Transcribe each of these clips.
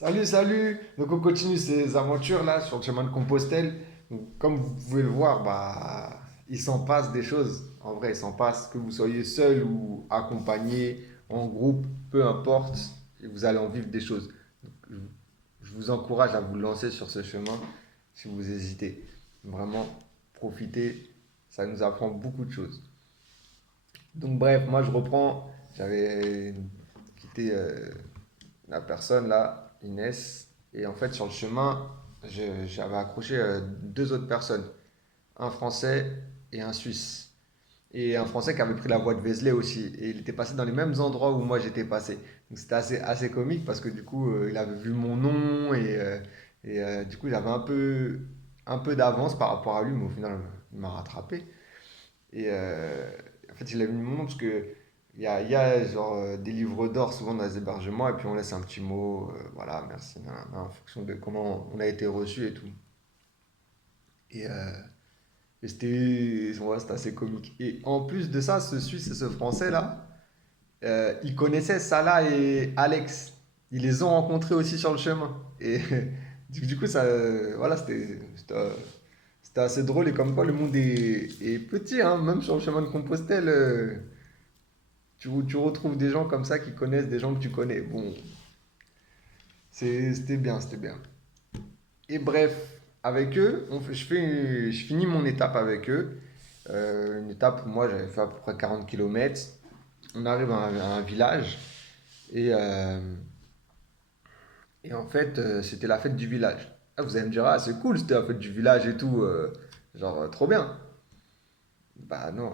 Salut, salut! Donc on continue ces aventures là sur le chemin de Compostelle. Donc, comme vous pouvez le voir, bah, il s'en passe des choses. En vrai, il s'en passe. Que vous soyez seul ou accompagné, en groupe, peu importe, et vous allez en vivre des choses. Donc, je vous encourage à vous lancer sur ce chemin si vous hésitez. Vraiment, profitez. Ça nous apprend beaucoup de choses. Donc bref, moi je reprends. J'avais quitté la personne là, Inès. Et en fait, sur le chemin, j'avais accroché deux autres personnes, un Français et un Suisse. Et un Français qui avait pris la voie de Vézelay aussi. Et il était passé dans les mêmes endroits où moi j'étais passé. Donc c'était assez comique parce que du coup, il avait vu mon nom et du coup, j'avais un peu d'avance par rapport à lui, mais au final, il m'a rattrapé. Et en fait, il a mis mon nom parce que il y a genre des livres d'or souvent dans les hébergements et puis on laisse un petit mot, voilà, merci, nanana, en fonction de comment on a été reçu et tout. Et, euh, et c'était ouais, c'était assez comique. Et en plus de ça, ce Suisse et ce Français là, ils connaissaient Salah et Alex. Ils les ont rencontrés aussi sur le chemin. Et du coup, ça, voilà, c'était assez drôle et comme quoi le monde est petit, hein, même sur le chemin de Compostelle. Tu retrouves des gens comme ça qui connaissent des gens que tu connais. Bon, c'était bien, c'était bien. Et bref, avec eux, je finis mon étape avec eux. Une étape où moi j'avais fait à peu près 40 kilomètres. On arrive à un village et, euh, et en fait, c'était la fête du village. Ah, vous allez me dire, ah, c'est cool, c'était la fête du village et tout. Trop bien. Bah non,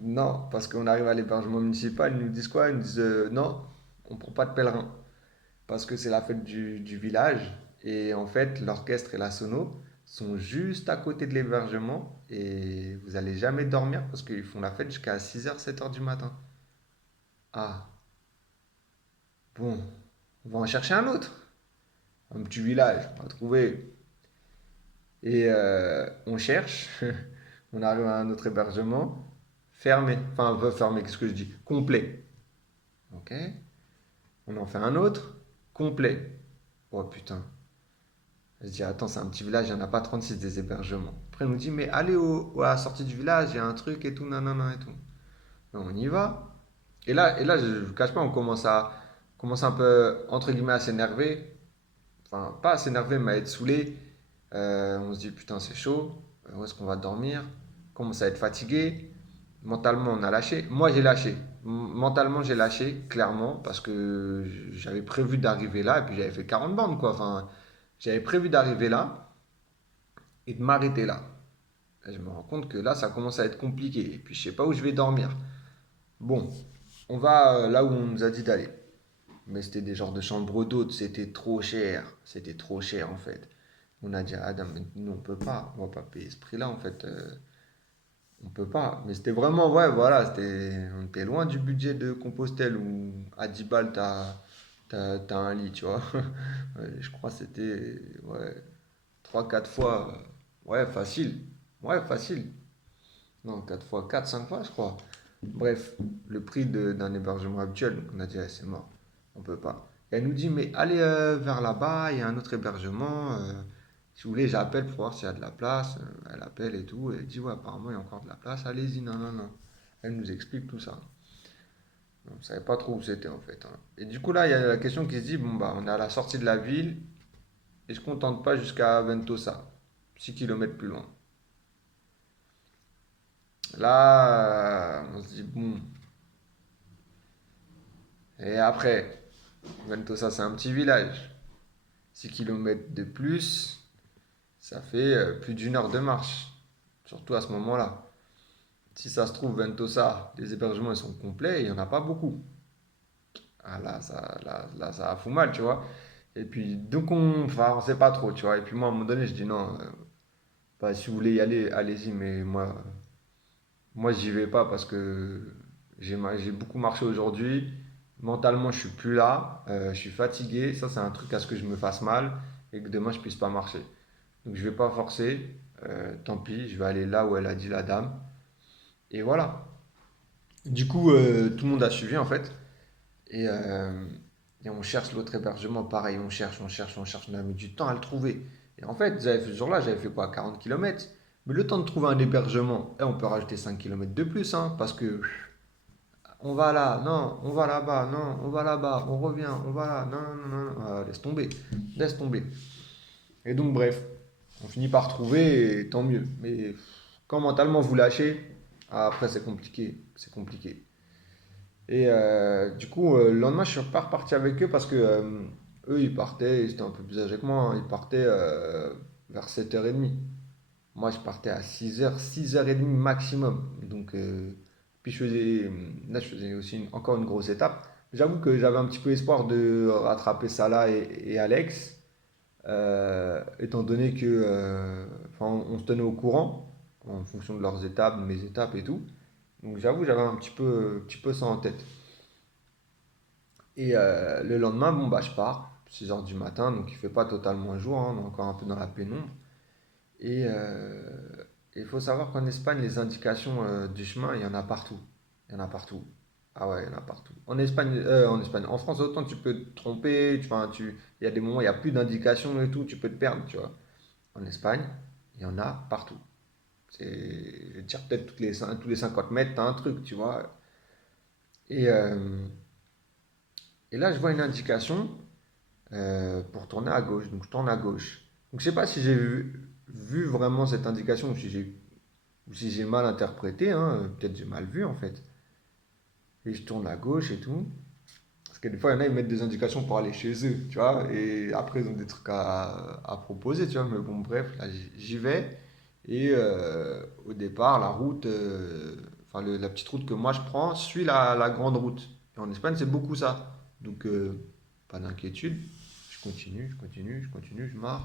non, parce qu'on arrive à l'hébergement municipal, ils nous disent quoi? Ils nous disent, non, on prend pas de pèlerins. Parce que c'est la fête du village. Et en fait, l'orchestre et la sono sont juste à côté de l'hébergement. Et vous allez jamais dormir parce qu'ils font la fête jusqu'à 6h 7h du matin. Ah, bon, on va en chercher un autre. Un petit village, on va trouver. Et on cherche. On arrive à un autre hébergement. Fermé. Enfin, fermé, qu'est-ce que je dis? Complet. Ok. On en fait un autre. Complet. Oh putain. Je dis, attends, c'est un petit village, il n'y en a pas 36 des hébergements. Après, il nous dit, mais allez à la sortie du village, il y a un truc et tout, nanana et tout. Donc, on y va. Et là je ne vous cache pas, commence un peu, entre guillemets, à s'énerver. Enfin, pas à s'énerver, mais à être saoulé. On se dit, putain, c'est chaud. Où est-ce qu'on va dormir? On commence à être fatigué. Mentalement, on a lâché. Moi, j'ai lâché. Mentalement, j'ai lâché, clairement, parce que j'avais prévu d'arriver là, et puis j'avais fait 40 bandes, quoi. Enfin, j'avais prévu d'arriver là et de m'arrêter là. Et je me rends compte que là, ça commence à être compliqué. Et puis, je sais pas où je vais dormir. Bon, on va là où on nous a dit d'aller. Mais c'était des genres de chambres d'hôtes, c'était trop cher. C'était trop cher, en fait. On a dit à Adam, mais nous, on peut pas. On va pas payer ce prix-là, en fait. On peut pas. Mais c'était vraiment, ouais, voilà, on était loin du budget de Compostelle où à 10 balles, t'as un lit, tu vois. Ouais, je crois que c'était, ouais, 3 4 fois. Ouais, facile. Ouais, facile. Non, 4 fois, 4 5 fois, je crois. Bref, le prix d'un hébergement habituel, donc on a dit, ah, c'est mort, on peut pas. Et elle nous dit, mais allez vers là-bas, il y a un autre hébergement. Si vous voulez, j'appelle pour voir s'il y a de la place. Elle appelle et tout, et elle dit, ouais, apparemment, il y a encore de la place, allez-y, non, non, non. Elle nous explique tout ça. On ne savait pas trop où c'était en fait, hein. Et du coup, là, il y a la question qui se dit, bon, bah, on est à la sortie de la ville, est-ce qu'on tente pas jusqu'à Ventosa, 6 kilomètres plus loin? Là, on se dit, bon, et après, Ventosa, c'est un petit village. 6 kilomètres de plus, ça fait plus d'une heure de marche. Surtout à ce moment-là. Si ça se trouve, Ventosa, les hébergements ils sont complets, il n'y en a pas beaucoup. Ah là, ça fout mal, tu vois. Et puis, donc enfin, on sait pas trop, tu vois. Et puis moi, à un moment donné, je dis non, bah, si vous voulez y aller, allez-y, mais moi j'y vais pas parce que j'ai beaucoup marché aujourd'hui. Mentalement, je suis plus là. Je suis fatigué. Ça, c'est un truc à ce que je me fasse mal et que demain, je puisse pas marcher. Donc, je vais pas forcer. Tant pis, je vais aller là où elle a dit la dame. Et voilà. Du coup, tout le monde a suivi en fait. Et, euh, Et on cherche l'autre hébergement, pareil, on cherche, on cherche, on cherche. On a mis du temps à le trouver. Et en fait, ce jour-là, j'avais fait quoi? 40 kilomètres. Mais le temps de trouver un hébergement, on peut rajouter 5 kilomètres de plus, hein, parce que on va là, non, on va là-bas, non, on va là-bas, on revient, on va là, non, non, non, non. Ah, laisse tomber, laisse tomber. Et donc, bref, on finit par trouver, et tant mieux. Mais quand mentalement vous lâchez, après c'est compliqué, c'est compliqué. Et du coup, le lendemain, je suis pas reparti avec eux parce que eux, ils partaient, ils étaient un peu plus âgés que moi, hein, ils partaient vers 7h30. Moi, je partais à 6h, 6h30 maximum. Donc, puis là, je faisais aussi encore une grosse étape. J'avoue que j'avais un petit peu espoir de rattraper Salah et Alex, étant donné que, enfin, on se tenait au courant en fonction de leurs étapes, de mes étapes et tout. Donc, j'avoue, j'avais un petit peu ça en tête. Et le lendemain, bon, bah, je pars, 6h du matin, donc il fait pas totalement jour, hein, on est encore un peu dans la pénombre. Et il faut savoir qu'en Espagne, les indications du chemin, il y en a partout. Il y en a partout. Ah ouais, il y en a partout. En Espagne, en France, autant tu peux te tromper, il y a des moments, il n'y a plus d'indications et tout, tu peux te perdre, tu vois. En Espagne, il y en a partout. Je vais te dire, peut-être tous les 50 mètres, tu as un truc, tu vois. Et, euh, et là, je vois une indication pour tourner à gauche. Donc, je tourne à gauche. Donc, je sais pas si j'ai vu vraiment cette indication ou si j'ai mal interprété, hein, peut-être j'ai mal vu en fait. Et je tourne à gauche et tout. Parce que des fois, il y en a, ils mettent des indications pour aller chez eux, tu vois. Et après, ils ont des trucs à proposer, tu vois. Mais bon, bref, là, j'y vais. Et au départ, la route, enfin, la petite route que moi je prends, suit la grande route. Et en Espagne, c'est beaucoup ça. Donc, pas d'inquiétude. Je continue, je continue, je continue, je marche.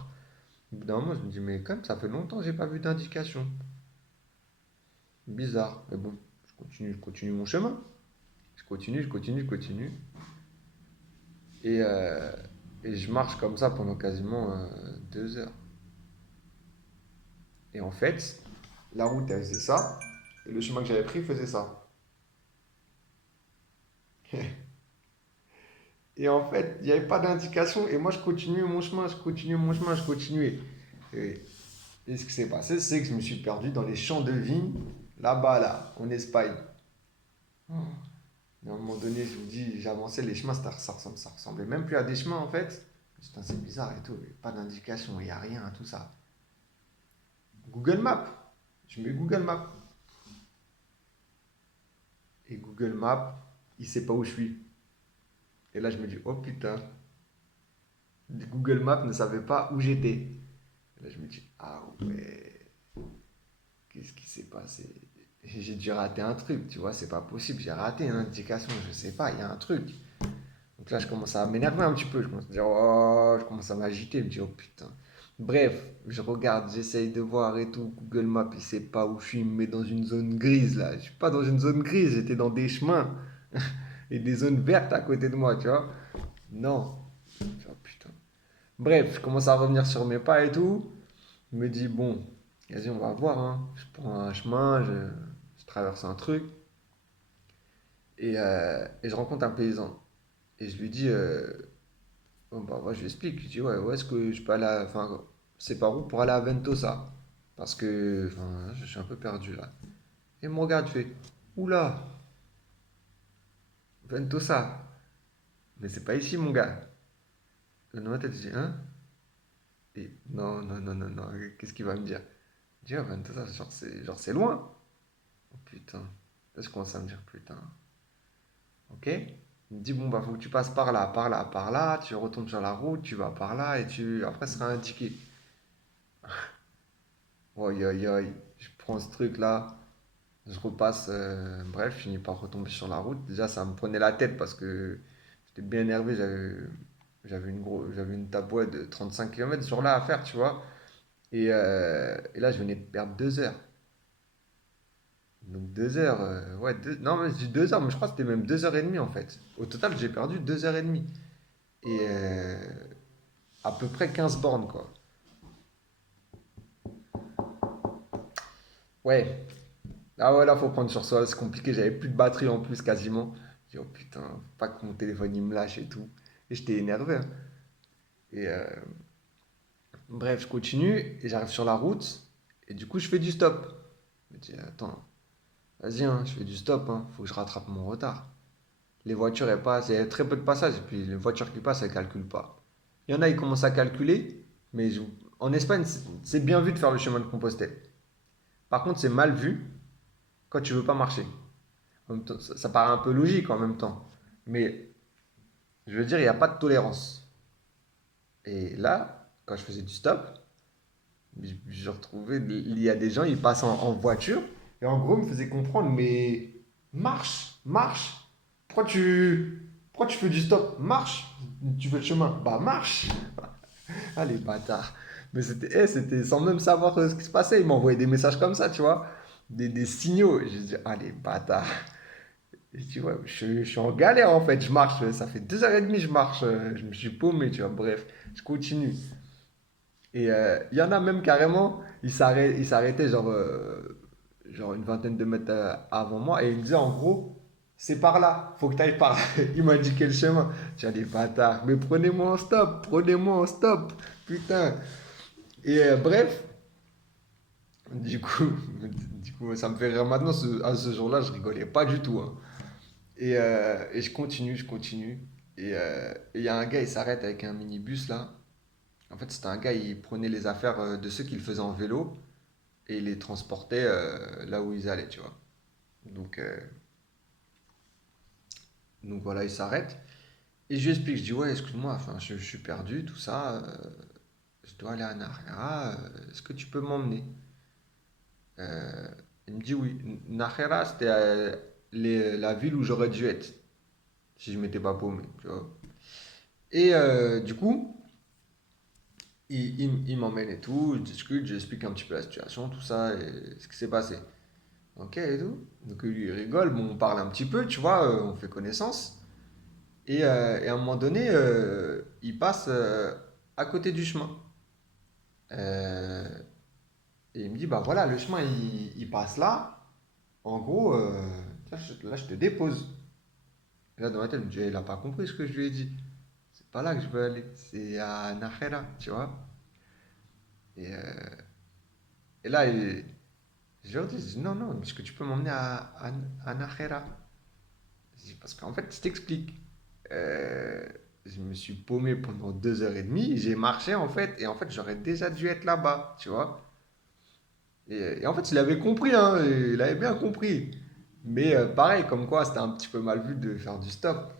Au bout d'un moment, je me dis, mais quand même, ça fait longtemps que j'ai pas vu d'indication. Bizarre. Mais bon, je continue mon chemin. Je continue, je continue, je continue. Et, euh, et je marche comme ça pendant quasiment 2 heures. Et en fait, la route, elle faisait ça. Et le chemin que j'avais pris faisait ça. Et en fait, il n'y avait pas d'indication. Et moi, je continuais mon chemin, je continuais mon chemin, je continuais. Et, et ce qui s'est passé, c'est que je me suis perdu dans les champs de vigne, là-bas, là, en Espagne. Et à un moment donné, je vous dis, j'avançais, les chemins, ça ressemblait même plus à des chemins, en fait. Putain, c'est bizarre et tout. Pas d'indication, il n'y a rien, tout ça. Google Maps. Je mets Google Maps. Et Google Maps, il sait pas où je suis. Et là, je me dis, oh putain, Google Maps ne savait pas où j'étais. Et là, je me dis, ah ouais, qu'est-ce qui s'est passé? J'ai dû rater un truc, tu vois, c'est pas possible. J'ai raté une indication, je sais pas, il y a un truc. Donc là, je commence à m'énerver un petit peu. Je commence à dire, oh, je commence à m'agiter. Je me dis, oh putain. Bref, je regarde, j'essaye de voir et tout. Google Maps, il sait pas où je suis, il me met dans une zone grise là. Je suis pas dans une zone grise, j'étais dans des chemins et des zones vertes à côté de moi, tu vois. Non. Je dis, oh putain. Bref, je commence à revenir sur mes pas et tout. Je me dis, bon, vas-y, on va voir, hein. Je prends un chemin, je traverse un truc et je rencontre un paysan. Et je lui dis, bon, bah, moi, je lui explique. Je dis, ouais, où est-ce que je peux aller enfin, c'est par où pour aller à Ventosa? Parce que, enfin, je suis un peu perdu là. Et il me regarde, il fait, oula, Ventosa. Mais c'est pas ici, mon gars. Dans ma tête, je dis, hein? Et non, non, non, non, non, qu'est-ce qu'il va me dire? Je dis, ah, Ventosa, genre, c'est loin. Oh putain. Là, je commence à me dire, putain. Ok? Il me dit, bon, bah, faut que tu passes par là, par là, par là. Tu retombes sur la route, tu vas par là et après, ce sera indiqué. Oi, oi, oi. Je prends ce truc-là. Je repasse, bref, je finis par retomber sur la route. Déjà, ça me prenait la tête parce que j'étais bien énervé. J'avais une tabouette de 35 km ce jour-là à faire, tu vois. Et là, je venais de perdre 2 heures. Donc 2 heures, ouais, non, mais je dis 2 heures, mais je crois que c'était même 2h30 en fait. Au total, j'ai perdu 2h30. Et à peu près 15 bornes, quoi. Ouais. Ah ouais, là, faut prendre sur soi, c'est compliqué. J'avais plus de batterie en plus, quasiment. J'ai dit, oh putain, faut pas que mon téléphone il me lâche et tout. Et j'étais énervé, hein. Et bref, je continue et j'arrive sur la route. Et du coup, je fais du stop. Je me dis, attends, vas-y, hein, je fais du stop, hein, faut que je rattrape mon retard. Les voitures, elles passent, il y a très peu de passages. Et puis, les voitures qui passent, elles ne calculent pas. Il y en a, ils commencent à calculer. Mais en Espagne, c'est bien vu de faire le chemin de Compostelle. Par contre, c'est mal vu quand tu veux pas marcher. En même temps, ça paraît un peu logique en même temps. Mais je veux dire, il n'y a pas de tolérance. Et là, quand je faisais du stop, je retrouvais, il y a des gens, ils passent en voiture. Et en gros, ils me faisaient comprendre, mais marche, marche. Pourquoi tu fais du stop? Marche. Tu fais le chemin. Bah marche. Ah les bâtards. Mais c'était sans même savoir ce qui se passait. Ils m'envoyaient des messages comme ça, tu vois. Des signaux. J'ai dit, ah les bâtards. Et je dis, ouais, je suis en galère en fait. Je marche. Ça fait 2h30, je marche. Je me suis paumé, tu vois. Bref, je continue. Et il y en a même carrément, ils s'arrêtaient genre une vingtaine de mètres avant moi et ils me disaient en gros, c'est par là, faut que tu ailles par là. Il m'a indiqué le chemin. J'ai dit, bâtard, mais prenez-moi en stop, putain. Et bref, du coup, du coup, ça me fait rire maintenant. À ce jour-là, je rigolais pas du tout, hein. Et je continue, je continue. Et il y a un gars, il s'arrête avec un minibus là. En fait, c'était un gars, il prenait les affaires de ceux qui le faisaient en vélo et il les transportait là où ils allaient, tu vois. Donc, euh, donc voilà, il s'arrête. Et je lui explique, je dis, ouais, excuse-moi, enfin, je suis perdu, tout ça. Je dois aller à Nahera, est-ce que tu peux m'emmener? Euh, il me dit oui. Nahera, c'était la ville où j'aurais dû être si je m'étais pas paumé, tu vois. Et du coup, il m'emmène et tout, je discute, j'explique un petit peu la situation, tout ça, et ce qui s'est passé. Ok et tout. Donc lui il rigole, bon, on parle un petit peu, tu vois, on fait connaissance. Et à un moment donné, il passe à côté du chemin. Euh, et il me dit, bah voilà, le chemin il passe là. En gros, là je te dépose. Et là dans ma tête, je me dis, il a pas compris ce que je lui ai dit. C'est pas là que je veux aller, c'est à Nahera, tu vois. Et, et là, je leur dis, non, non, est-ce que tu peux m'emmener à Nahera? Parce qu'en fait, je t'explique. Euh, je me suis paumé pendant 2h30. J'ai marché en fait. Et en fait, j'aurais déjà dû être là-bas, tu vois. Et en fait, il avait compris, hein. Il avait bien compris. Mais pareil, comme quoi, c'était un petit peu mal vu de faire du stop.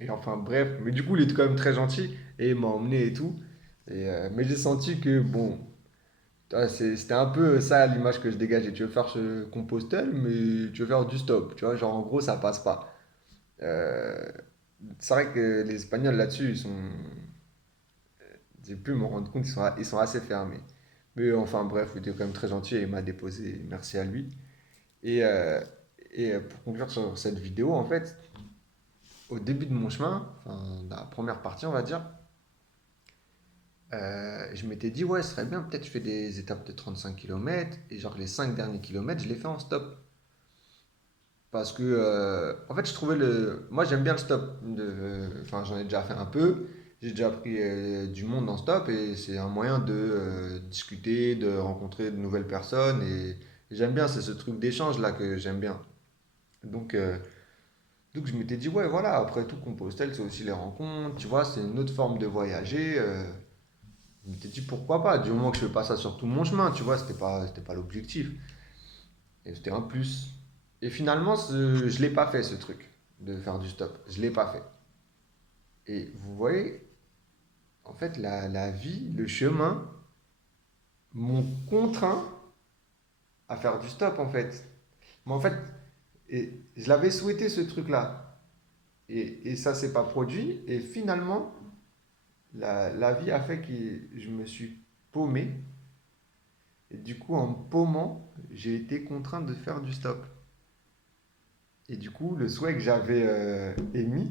Et enfin, bref. Mais du coup, il était quand même très gentil. Et il m'a emmené et tout. Mais j'ai senti que, bon, c'était un peu ça l'image que je dégageais. Tu veux faire ce compostel, mais tu veux faire du stop. Tu vois, genre en gros, ça passe pas. Euh, c'est vrai que les Espagnols là-dessus, j'ai pu me rendre compte, ils sont assez fermés. Mais enfin bref, il était quand même très gentil et il m'a déposé, merci à lui. Et, euh, et pour conclure sur cette vidéo, en fait, au début de mon chemin, enfin, la première partie, on va dire, je m'étais dit, ouais, ce serait bien, peut-être je fais des étapes de 35 km et genre les 5 derniers kilomètres, je les fais en stop. Parce que, en fait, je trouvais moi, j'aime bien le stop. Enfin, j'en ai déjà fait un peu. J'ai déjà pris du monde en stop et c'est un moyen de discuter, de rencontrer de nouvelles personnes. Et j'aime bien, c'est ce truc d'échange là que j'aime bien. Donc, euh, donc je m'étais dit, ouais, voilà, après tout, Compostelle, c'est aussi les rencontres. Tu vois, c'est une autre forme de voyager. Je m'étais dit, pourquoi pas, du moment que je fais pas ça sur tout mon chemin, tu vois, c'était pas l'objectif. Et c'était un plus. Et finalement, je l'ai pas fait ce truc de faire du stop. Je l'ai pas fait. Et vous voyez, en fait, la vie, le chemin m'ont contraint à faire du stop en fait. Mais en fait, je l'avais souhaité ce truc-là. Et ça s'est pas produit. Et finalement, la vie a fait que je me suis paumé. Et du coup, en me paumant, j'ai été contraint de faire du stop. Et du coup, le souhait que j'avais émis,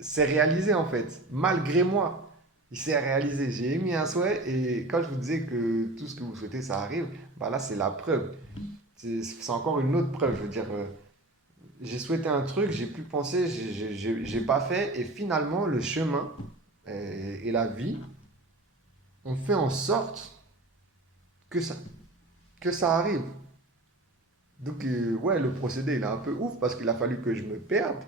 s'est réalisé en fait, malgré moi. Il s'est réalisé. J'ai émis un souhait et quand je vous disais que tout ce que vous souhaitez, ça arrive, bah là, c'est la preuve. C'est encore une autre preuve. Je veux dire, j'ai souhaité un truc, j'ai pu penser, j'ai pas fait, et finalement, le chemin et la vie ont fait en sorte que que ça arrive. Donc, ouais, le procédé, il est un peu ouf parce qu'il a fallu que je me perde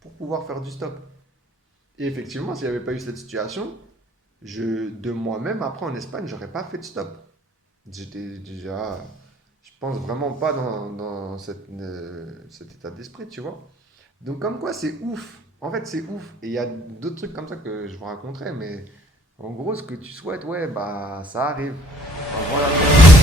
pour pouvoir faire du stop. Et effectivement, s'il n'y avait pas eu cette situation, de moi-même, après en Espagne, j'aurais pas fait de stop. J'étais déjà, je pense vraiment pas dans cet état d'esprit, tu vois. Donc, comme quoi, c'est ouf. En fait, c'est ouf. Et il y a d'autres trucs comme ça que je vous raconterai, mais en gros, ce que tu souhaites, ouais, bah, ça arrive. Enfin, voilà.